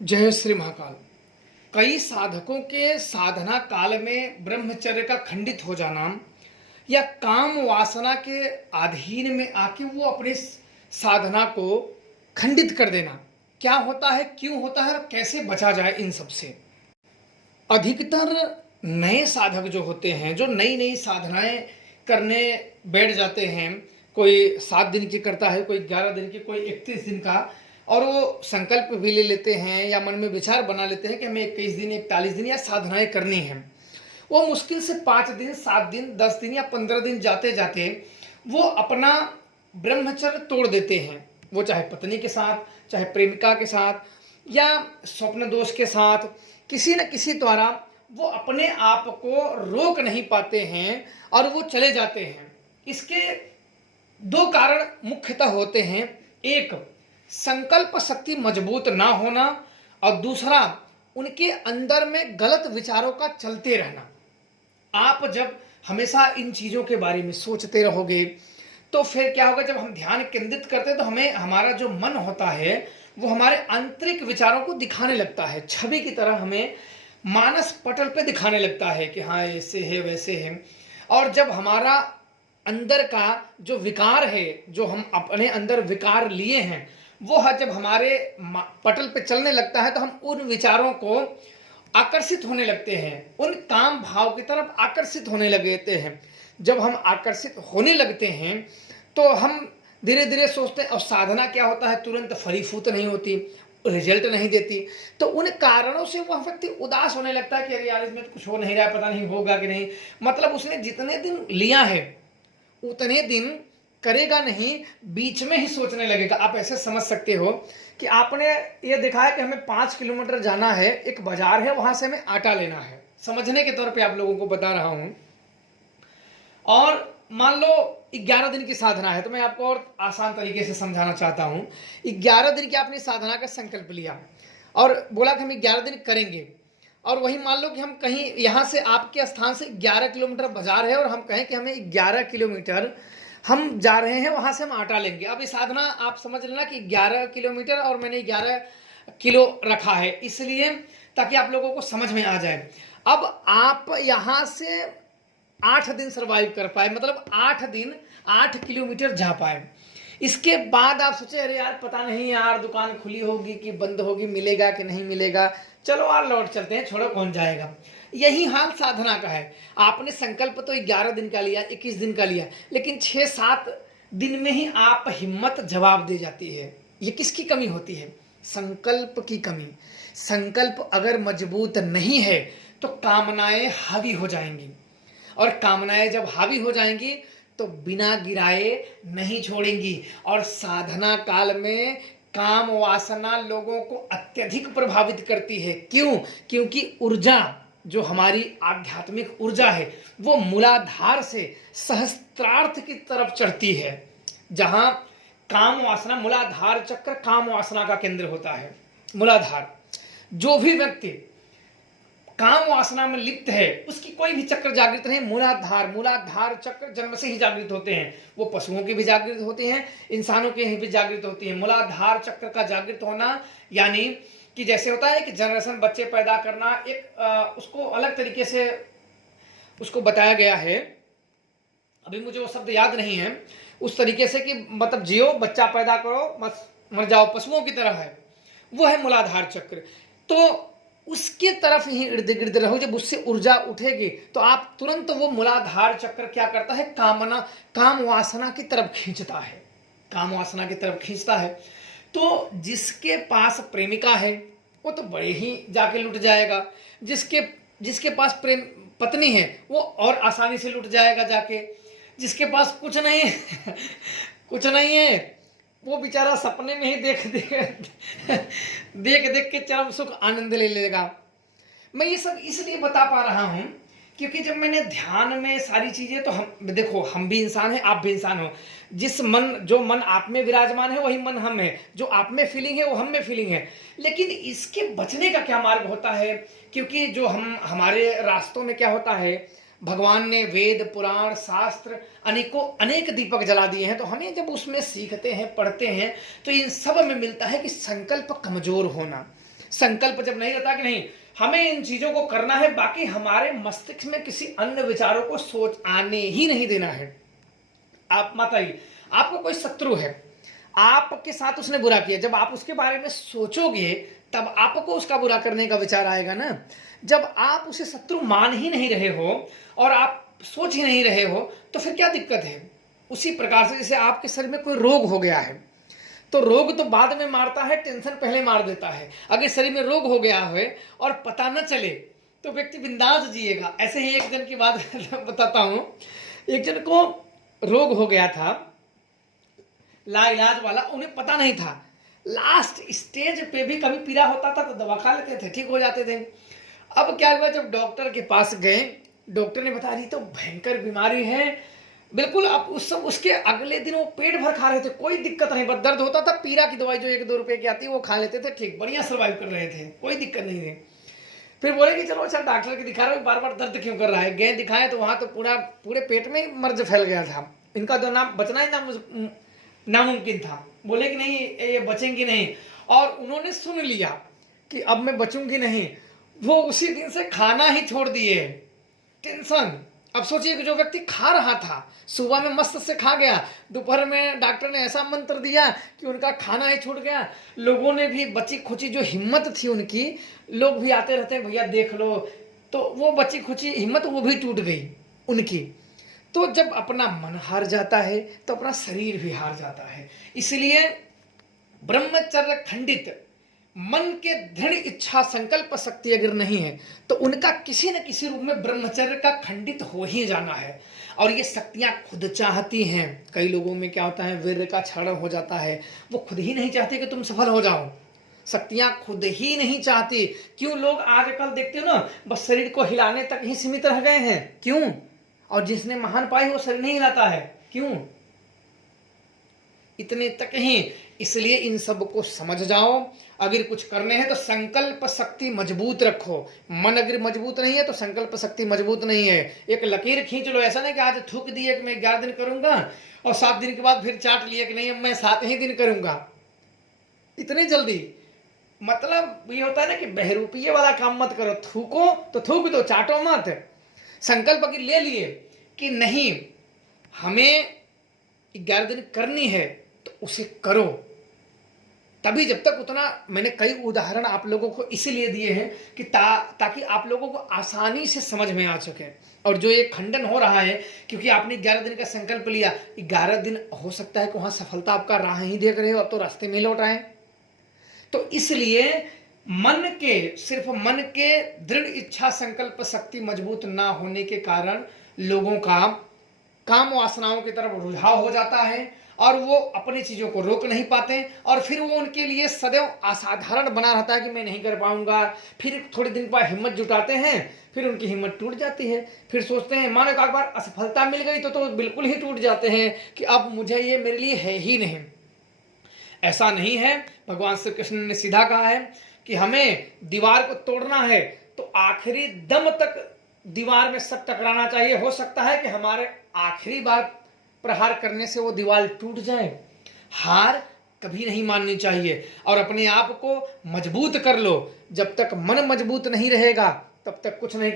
जय श्री महाकाल। कई साधकों के साधना काल में ब्रह्मचर्य का खंडित हो जाना या काम वासना के अधीन में आके वो अपनी साधना को खंडित कर देना, क्या होता है, क्यों होता है और कैसे बचा जाए इन सब से। अधिकतर नए साधक जो होते हैं, जो नई नई साधनाएं करने बैठ जाते हैं, कोई 7 दिन की करता है, कोई 11 दिन की, कोई 31 दिन का, और वो संकल्प भी ले लेते हैं या मन में विचार बना लेते हैं कि हमें 21 दिन 41 दिन या साधनाएं करनी है। वो मुश्किल से 5 दिन 7 दिन 10 दिन या 15 दिन जाते जाते वो अपना ब्रह्मचर्य तोड़ देते हैं। वो चाहे पत्नी के साथ, चाहे प्रेमिका के साथ या स्वप्न दोष के साथ, किसी न किसी द्वारा वो अपने आप को रोक नहीं पाते हैं और वो चले जाते हैं। इसके 2 कारण मुख्यतः होते हैं। एक, संकल्प शक्ति मजबूत ना होना, और दूसरा, उनके अंदर में गलत विचारों का चलते रहना। आप जब हमेशा इन चीज़ों के बारे में सोचते रहोगे तो फिर क्या होगा, जब हम ध्यान केंद्रित करते हैं तो हमें हमारा जो मन होता है वो हमारे आंतरिक विचारों को दिखाने लगता है, छवि की तरह हमें मानस पटल पे दिखाने लगता है कि हाँ ऐसे है वैसे है। और जब हमारा अंदर का जो विकार है, जो हम अपने अंदर विकार लिए हैं, वो जब हमारे पटल पे चलने लगता है तो हम उन विचारों को आकर्षित होने लगते हैं, उन काम भाव की तरफ आकर्षित होने लगते हैं। जब हम आकर्षित होने लगते हैं तो हम धीरे धीरे सोचते हैं, और साधना क्या होता है, तुरंत फलीभूत नहीं होती, रिजल्ट नहीं देती। तो उन कारणों से वह व्यक्ति उदास होने लगता है कि अरे यार इसमें कुछ हो नहीं रहा है, पता नहीं होगा कि नहीं। मतलब उसने जितने दिन लिया है उतने दिन करेगा नहीं, बीच में ही सोचने लगेगा। आप ऐसे समझ सकते हो कि आपने ये देखा है कि हमें 5 किलोमीटर जाना है, एक बाजार है, वहां से हमें आटा लेना है। समझने के तौर पे आप लोगों को बता रहा हूं। और मान लो 11 दिन की साधना है, तो मैं आपको और आसान तरीके से समझाना चाहता हूं। 11 दिन की आपने साधना का संकल्प लिया और बोला कि हम 11 दिन करेंगे, और वही मान लो कि हम कहीं यहाँ से आपके स्थान से 11 किलोमीटर बाजार है और हम कहें कि हमें 11 किलोमीटर हम जा रहे हैं, वहाँ से हम आटा लेंगे। अब ये साधना आप समझ लेना कि 11 किलोमीटर और मैंने 11 किलो रखा है, इसलिए ताकि आप लोगों को समझ में आ जाए। अब आप यहाँ से 8 दिन सर्वाइव कर पाए, मतलब 8 दिन 8 किलोमीटर जा पाए। इसके बाद आप सोचे अरे यार पता नहीं यार दुकान खुली होगी कि बंद होगी, मिलेगा कि नहीं मिलेगा, चलो यार लौट चलते हैं, छोड़ो कौन जाएगा। यही हाल साधना का है। आपने संकल्प तो 11 दिन का लिया, 21 दिन का लिया, लेकिन 6-7 दिन में ही आप हिम्मत जवाब दे जाती है। ये किसकी कमी होती है? संकल्प की कमी। संकल्प अगर मजबूत नहीं है तो कामनाएं हावी हो जाएंगी, और कामनाएं जब हावी हो जाएंगी तो बिना गिराए नहीं छोड़ेंगी। और साधना काल में काम वासना लोगों को अत्यधिक प्रभावित करती है। क्यों? क्योंकि ऊर्जा, जो हमारी आध्यात्मिक ऊर्जा है, वो मूलाधार से सहस्त्रार्थ की तरफ चढ़ती है। जहां काम वासना, मूलाधार चक्र काम वासना का केंद्र होता है। मूलाधार, जो भी व्यक्ति काम वासना में लिप्त है उसकी कोई भी चक्र जागृत नहीं। मूलाधार चक्र जन्म से ही जागृत होते हैं। वो पशुओं के भी जागृत होते हैं, इंसानों के भी जागृत होती है। मूलाधार चक्र का जागृत होना यानी कि जैसे होता है कि जनरेशन, बच्चे पैदा करना, एक उसको अलग तरीके से उसको बताया गया है, अभी मुझे वो शब्द याद नहीं है, उस तरीके से कि मतलब जियो, बच्चा पैदा करो, मर जाओ, पशुओं की तरह है। वो है मूलाधार चक्र। तो उसके तरफ ही इर्द गिर्द रहो। जब उससे ऊर्जा उठेगी तो आप तुरंत, वो मूलाधार चक्र क्या करता है, काम वासना की तरफ खींचता है, काम वासना की तरफ खींचता है। तो जिसके पास प्रेमिका है वो तो बड़े ही जाके लुट जाएगा, जिसके पास प्रेम पत्नी है वो और आसानी से लुट जाएगा जाके। जिसके पास कुछ नहीं है कुछ नहीं है, वो बेचारा सपने में ही देख देख के चरम सुख आनंद ले लेगा। मैं ये सब इसलिए बता पा रहा हूं क्योंकि जब मैंने ध्यान में सारी चीजें, तो हम देखो, हम भी इंसान हैं, आप भी इंसान हो। जो मन आप में विराजमान है वही मन हम है, जो आप में फीलिंग है वो हम में फीलिंग है। लेकिन इसके बचने का क्या मार्ग होता है? क्योंकि जो हमारे रास्तों में क्या होता है, भगवान ने वेद पुराण शास्त्र अनेक दीपक जला दिए हैं। तो हमें जब उसमें सीखते हैं, पढ़ते हैं, तो इन सब में मिलता है कि संकल्प कमजोर होना, संकल्प जब नहीं रहता कि नहीं हमें इन चीजों को करना है, बाकी हमारे मस्तिष्क में किसी अन्य विचारों को सोच आने ही नहीं देना है। आप माता जी, आपको कोई शत्रु है, आपके साथ उसने बुरा किया, जब आप उसके बारे में सोचोगे तब आपको उसका बुरा करने का विचार आएगा ना। जब आप उसे शत्रु मान ही नहीं रहे हो और आप सोच ही नहीं रहे हो तो फिर क्या दिक्कत है। उसी प्रकार से जैसे आपके शरीर में कोई रोग हो गया है तो रोग तो बाद में मारता है, टेंशन पहले मार देता है। अगर शरीर में रोग हो गया है और पता न चले तो व्यक्ति बिंदास जिएगा। ऐसे ही एक जन की बात बताता हूं। एक जन को रोग हो गया था, लाइलाज वाला, उन्हें पता नहीं था। लास्ट स्टेज पे भी कभी पीड़ा होता था तो दवा खा लेते थे, ठीक हो जाते थे। अब क्या हुआ, जब डॉक्टर के पास गए, डॉक्टर ने बता दी तो भयंकर बीमारी है बिल्कुल। अब उसके अगले दिन वो पेट भर खा रहे थे, कोई दिक्कत नहीं, बस दर्द होता था, पीरा की दवाई जो 1-2 रुपए की आती है वो खा लेते थे, ठीक बढ़िया सर्वाइव कर रहे थे, कोई दिक्कत नहीं थी। फिर बोले कि चलो अच्छा डॉक्टर के दिखा रहे हो, बार बार दर्द क्यों कर रहा है। गए दिखाए तो वहां तो पूरे पेट में मर्ज फैल गया था। इनका तो नाम बचना ही नामुमकिन था। बोले कि नहीं ये बचेंगी नहीं, और उन्होंने सुन लिया कि अब मैं बचूंगी नहीं। वो उसी दिन से खाना ही छोड़ दिए। टेंशन, अब सोचिए कि जो व्यक्ति खा रहा था सुबह में मस्त से खा गया, दोपहर में डॉक्टर ने ऐसा मंत्र दिया कि उनका खाना ही छूट गया। लोगों ने भी बची खुची जो हिम्मत थी उनकी, लोग भी आते रहते हैं भैया देख लो, तो वो बची खुची हिम्मत वो भी टूट गई उनकी। तो जब अपना मन हार जाता है तो अपना शरीर भी हार जाता है। इसलिए ब्रह्मचर्य खंडित मन के दृढ़ इच्छा संकल्प शक्ति अगर नहीं है तो उनका किसी न किसी रूप में ब्रह्मचर्य का खंडित हो ही जाना है। और ये शक्तियां खुद चाहती हैं। कई लोगों में क्या होता है, वीर्य का क्षरण हो जाता है, वो खुद ही नहीं चाहते कि तुम सफल हो जाओ। शक्तियां खुद ही नहीं चाहती। क्यों लोग आजकल देखते हो ना, बस शरीर को हिलाने तक ही सीमित रह गए हैं। क्यों? और जिसने महान पाई वो शरीर नहीं हिलाता है, क्यों? इतने तक ही। इसलिए इन सब को समझ जाओ। अगर कुछ करने हैं तो संकल्प शक्ति मजबूत रखो। मन अगर मजबूत नहीं है तो संकल्प शक्ति मजबूत नहीं है। एक लकीर खींच लो, ऐसा नहीं कि आज थूक दिए कि मैं 11 दिन करूंगा और 7 दिन के बाद फिर चाट लिए कि नहीं अब मैं 7 ही दिन करूंगा। इतनी जल्दी, मतलब ये होता है ना कि बहरूपिये वाला काम मत करो। थूको तो थूक दो, चाटो मत। संकल्प अगर ले लिए कि नहीं हमें 11 दिन करनी है तो उसे करो। तभी जब तक उतना, मैंने कई उदाहरण आप लोगों को इसीलिए दिए हैं कि ताकि आप लोगों को आसानी से समझ में आ सके। और जो ये खंडन हो रहा है क्योंकि आपने 11 दिन का संकल्प लिया, 11 दिन हो सकता है कि वहां सफलता आपका राह ही देख रहे हो, अब तो रास्ते में लौट आए। तो इसलिए मन के, सिर्फ मन के दृढ़ इच्छा संकल्प शक्ति मजबूत ना होने के कारण लोगों का काम वासनाओं की तरफ रुझाव हो जाता है और वो अपनी चीजों को रोक नहीं पाते। और फिर वो उनके लिए सदैव असाधारण बना रहता है कि मैं नहीं कर पाऊंगा। फिर थोड़े दिन बाद हिम्मत जुटाते हैं, फिर उनकी हिम्मत टूट जाती है। फिर सोचते हैं मानो एक बार असफलता मिल गई तो बिल्कुल ही टूट जाते हैं कि अब मुझे ये मेरे लिए है ही नहीं। ऐसा नहीं है। भगवान श्री कृष्ण ने सीधा कहा है कि हमें दीवार को तोड़ना है तो आखिरी दम तक दीवार में सब टकराना चाहिए। हो सकता है कि हमारे आखिरी बार प्रहार करने से वो दीवार टूट जाए। हार कभी नहीं माननी चाहिए और अपने आप को मजबूत कर लो। जब तक मन मजबूत नहीं रहेगा तब तक कुछ नहीं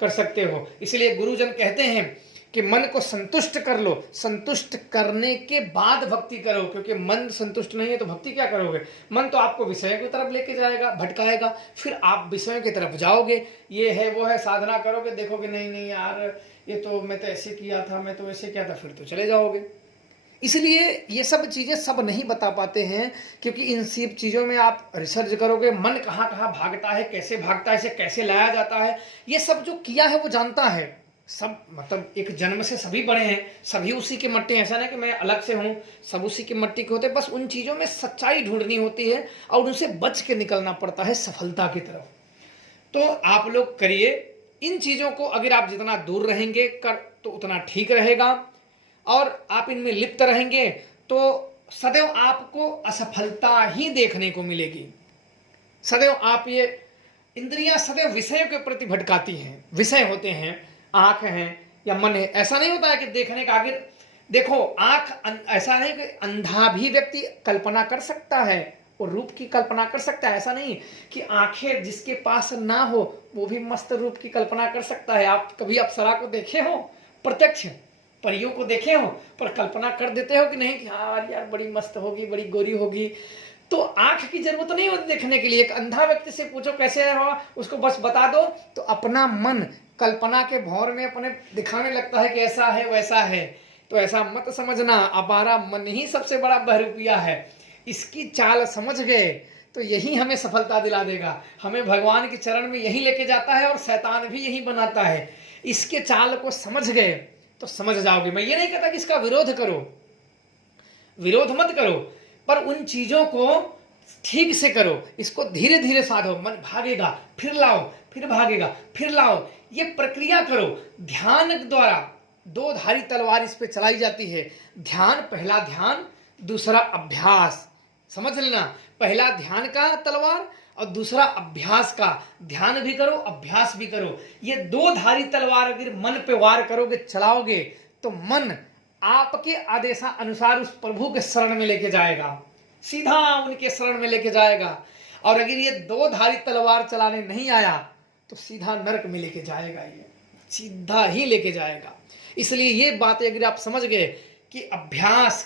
कर सकते हो। इसलिए गुरुजन कहते हैं कि मन को संतुष्ट कर लो, संतुष्ट करने के बाद भक्ति करो। क्योंकि मन संतुष्ट नहीं है तो भक्ति क्या करोगे। मन तो आपको विषयों की तरफ लेके जाएगा, भटकाएगा, फिर आप विषयों की तरफ जाओगे। ये है वो है, साधना करोगे, देखोगे नहीं नहीं यार ये तो मैं तो ऐसे किया था, मैं तो ऐसे किया था, फिर तो चले जाओगे। इसलिए ये सब चीजें सब नहीं बता पाते हैं क्योंकि इन सब चीजों में आप रिसर्च करोगे, मन कहाँ कहाँ भागता है, कैसे भागता है, इसे कैसे लाया जाता है, ये सब जो किया है वो जानता है। सब मतलब एक जन्म से सभी बड़े हैं, सभी उसी के मट्टे, ऐसा नहीं कि मैं अलग से हूँ, सब उसी के मट्टी के होते हैं। बस उन चीजों में सच्चाई ढूंढनी होती है और उनसे बच के निकलना पड़ता है सफलता की तरफ। तो आप लोग करिए इन चीजों को। अगर आप जितना दूर रहेंगे तो उतना ठीक रहेगा और आप इनमें लिप्त रहेंगे तो सदैव आपको असफलता ही देखने को मिलेगी। सदैव आप ये इंद्रियां सदैव विषयों के प्रति भटकाती हैं। विषय होते हैं, आंख है या मन है। ऐसा नहीं होता है कि देखने का, आगे देखो आंख, ऐसा नहीं कि अंधा भी व्यक्ति कल्पना कर सकता है, वो रूप की कल्पना कर सकता है। ऐसा नहीं कि आंखें जिसके पास ना हो वो भी मस्त रूप की कल्पना कर सकता है। आप कभी अप्सरा को देखे हो प्रत्यक्ष, परियों को देखे हो, पर कल्पना कर देते हो कि नहीं कि हाँ यार बड़ी मस्त होगी, बड़ी गोरी होगी। तो आंख की जरूरत नहीं होती देखने के लिए। एक अंधा व्यक्ति से पूछो कैसे है बाबा, उसको बस बता दो तो अपना मन कल्पना के भौर में अपने दिखाने लगता है कि ऐसा है वैसा है। तो ऐसा मत समझना, हमारा मन ही सबसे बड़ा बहरूपिया है। इसकी चाल समझ गए तो यही हमें सफलता दिला देगा, हमें भगवान के चरण में यही लेके जाता है और शैतान भी यही बनाता है। इसके चाल को समझ गए तो समझ जाओगे। मैं ये नहीं कहता कि इसका विरोध करो, विरोध मत करो, पर उन चीजों को ठीक से करो, इसको धीरे धीरे साधो। मन भागेगा फिर लाओ, फिर भागेगा फिर लाओ, ये प्रक्रिया करो। ध्यान द्वारा दो धारी तलवार इस पे चलाई जाती है। ध्यान, पहला ध्यान, दूसरा अभ्यास। समझ लेना, पहला ध्यान का तलवार और दूसरा अभ्यास का। ध्यान भी करो, अभ्यास भी करो। ये दो धारी तलवार अगर मन पे वार करोगे, चलाओगे, तो मन आपके आदेशानुसार उस प्रभु के शरण में लेके जाएगा, सीधा उनके शरण में लेके जाएगा। और अगर ये दो धारी तलवार चलाने नहीं आया तो सीधा नरक में लेके जाएगा, ये सीधा ही लेके जाएगा। इसलिए ये बातें अगर आप समझ गए कि अभ्यास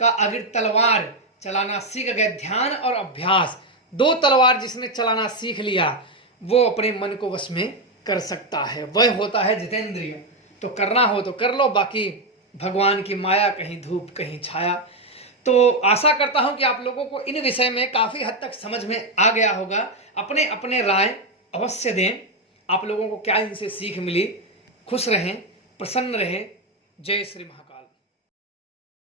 का अगर तलवार चलाना सीख गए, ध्यान और अभ्यास दो तलवार जिसने चलाना सीख लिया वो अपने मन को वश में कर सकता है, वह होता है जितेंद्रिय। तो करना हो तो कर लो, बाकी भगवान की माया, कहीं धूप कहीं छाया। तो आशा करता हूं कि आप लोगों को इन विषय में काफी हद तक समझ में आ गया होगा। अपने अपने राय अवश्य दें, आप लोगों को क्या इनसे सीख मिली। खुश रहें, प्रसन्न रहें। जय श्री महाराज।